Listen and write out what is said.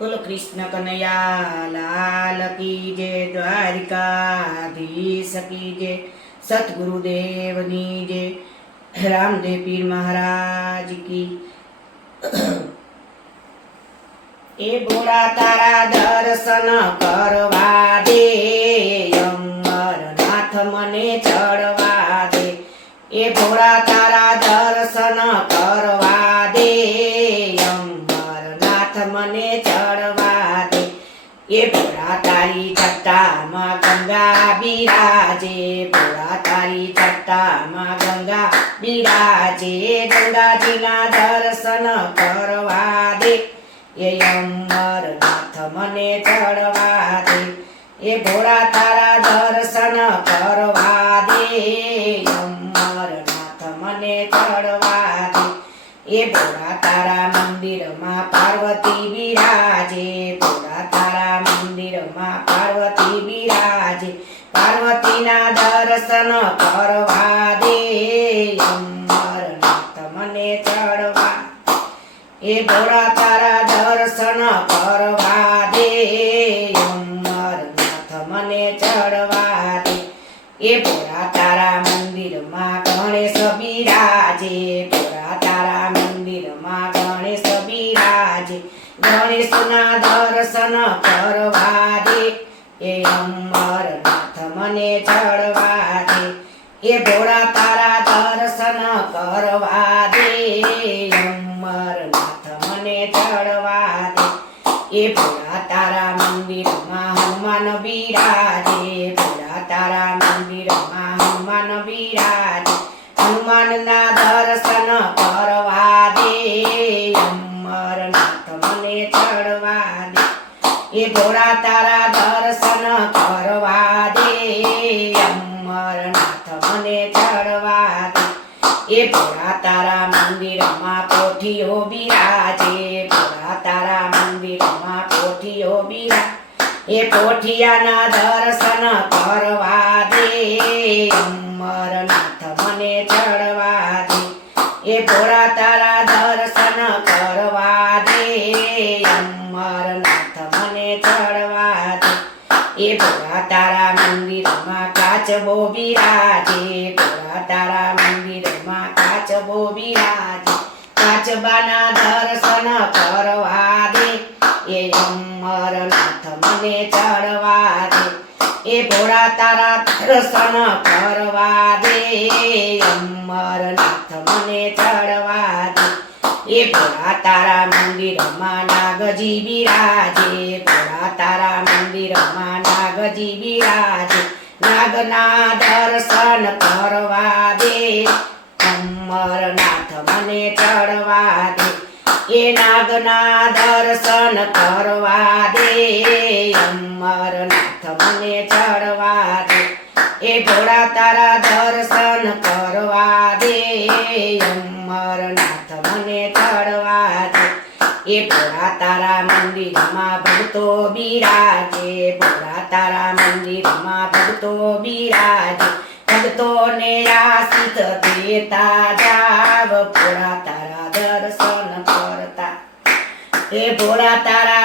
बोलो कृष्ण कन्हैया लाल की जय, द्वारिकाधीश की जय, सतगुरुदेवनी जय, रामदेव पीर महाराज की। ए बोरा तारा दर्शन करवा दे, अमरनाथ मने चढ़वा दे। ए बोरा तारा दर्शन करवा दे, अमरनाथ मने चढ़वा दे। ए बोरा तारी चट्टा माँ गंगा बिराजे, बोरा तारी चट्टा माँ गंगा बिराजे। गंगा जी ना दर्शन करवा दे, ये अमरनाथ मने चढ़वा दे। ये भोरा तारा दर्शन करवा दे, अमरनाथ मने चढ़वा दे। ये भोरा तारा मंदिर माँ पार्वती बिराजे, भोरा तारा मंदिर माँ पार्वती बिराजे। पार्वती ना दर्शन करवा दे, अमरनाथ मने चढ़वा। ए भोरा तारा दर्शन करवा दे, अमरनाथ मने चढ़वा दे। ए भोरा तारा मंदिर माँ गणेश बिराजे, भोरा तारा मंदिर माँ गणेश बिराजे। गणेश ना दर्शन करवा दे, ए अमरनाथ मने चढ़वा दे। ए भोरा तारा दर्शन करवा दे, अमरनाथ मने चढ़वा दे। ए भोरा तारा मंदिर माँ हनुमान बिराजे, भोरा तारा मंदिर माँ हनुमान बिराजे। हनुमान ना दर्शन करवा दे, अमरनाथ मने चढ़वा दे। ए भोरा तारा दर्शन करवा दे, अमरनाथ मने चढ़वा दे। ए भोरा तारा मंदिर माँ कोठियो बिराजे, भोरा तारा मंदिर माँ कोठियो बिरा। ए कोठिया ना दर्शन करवा दे, अमरनाथ मने चढ़वा दे। ए भोरा तारा दर्शन करवा दे, अमरनाथ मने चढ़वा दे। ए भोरा तारा मंदिर माँ काचबो बिराजे, भोरा तारा मंदिर माँ काचबो बिराजे। काचबाना दर्शन करवा दे, ए अमरनाथ मने चढ़वा दे। ए भोरा तारा दर्शन करवा दे, अमरनाथ मने चढ़वा दे। ए भोरा तारा मंदिर माँ नागजी बिराजे, भोरा तारा मंदिर माँ नागजी बिराजे। नागना दर्शन करवा दे, अमरनाथ मने चढ़वा दे। ए नागना दर्शन करवा दे, अमरनाथ मने चढ़वा दे। ए भोरा तारा दर्शन करवा दे, अमरनाथ मने चढ़वा दे। ए भोरा तारा मंदिर माँ भक्तो बिराजे, भोरा तारा मंदिर माँ भक्तो बिराजे। भक्तो ने आशीष देता जाव, भोरा तारा दर्शन करता। ए भोरा तारा